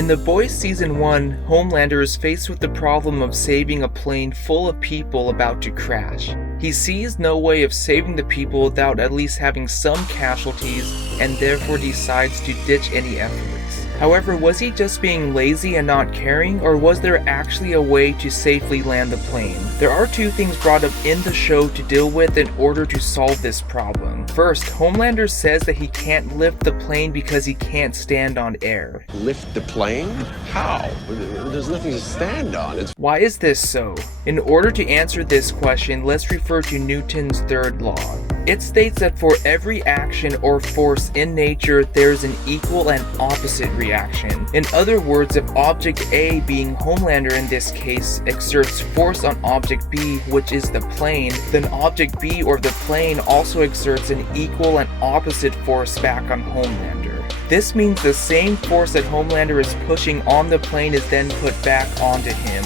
In The Boys Season 1, Homelander is faced with the problem of saving a plane full of people about to crash. He sees no way of saving the people without at least having some casualties, and therefore decides to ditch any efforts. However, was he just being lazy and not caring, or was there actually a way to safely land the plane? There are two things brought up in the show to deal with in order to solve this problem. First, Homelander says that he can't lift the plane because he can't stand on air. Lift the plane? How? There's nothing to stand on. Why is this so? In order to answer this question, let's refer to Newton's third law. It states that for every action or force in nature, there is an equal and opposite reaction. In other words, if object A, being Homelander in this case, exerts force on object B, which is the plane, then object B or the plane also exerts an equal and opposite force back on Homelander. This means the same force that Homelander is pushing on the plane is then put back onto him,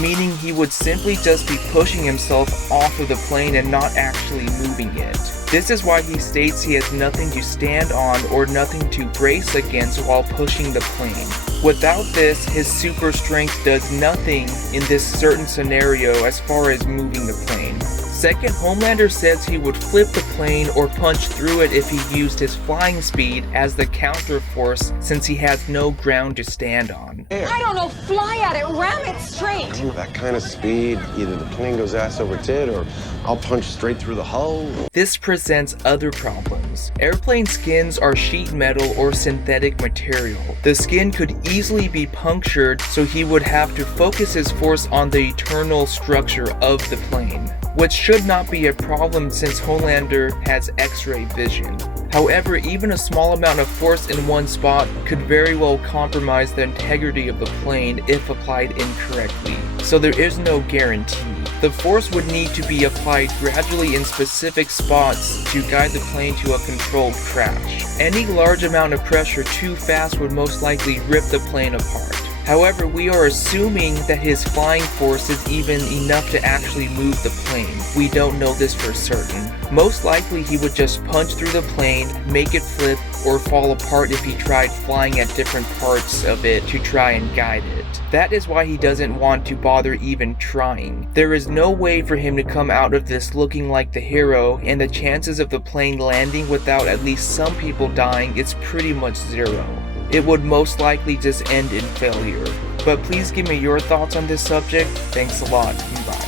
meaning he would simply just be pushing himself off of the plane and not actually moving it. This is why he states he has nothing to stand on or nothing to brace against while pushing the plane. Without this, his super strength does nothing in this certain scenario as far as moving the plane. Second, Homelander says he would flip the plane or punch through it if he used his flying speed as the counter force, since he has no ground to stand on. I don't know, fly at it, ram it straight. That kind of speed, either the plane goes ass over tit or I'll punch straight through the hull. This presents other problems. Airplane skins are sheet metal or synthetic material. The skin could easily be punctured, so he would have to focus his force on the internal structure of the plane, which should not be a problem since Homelander has X-ray vision. However, even a small amount of force in one spot could very well compromise the integrity of the plane if applied incorrectly, so there is no guarantee. The force would need to be applied gradually in specific spots to guide the plane to a controlled crash. Any large amount of pressure too fast would most likely rip the plane apart. However, we are assuming that his flying force is even enough to actually move the plane. We don't know this for certain. Most likely he would just punch through the plane, make it flip, or fall apart if he tried flying at different parts of it to try and guide it. That is why he doesn't want to bother even trying. There is no way for him to come out of this looking like the hero, and the chances of the plane landing without at least some people dying is pretty much zero. It would most likely just end in failure. But please give me your thoughts on this subject. Thanks a lot. Bye.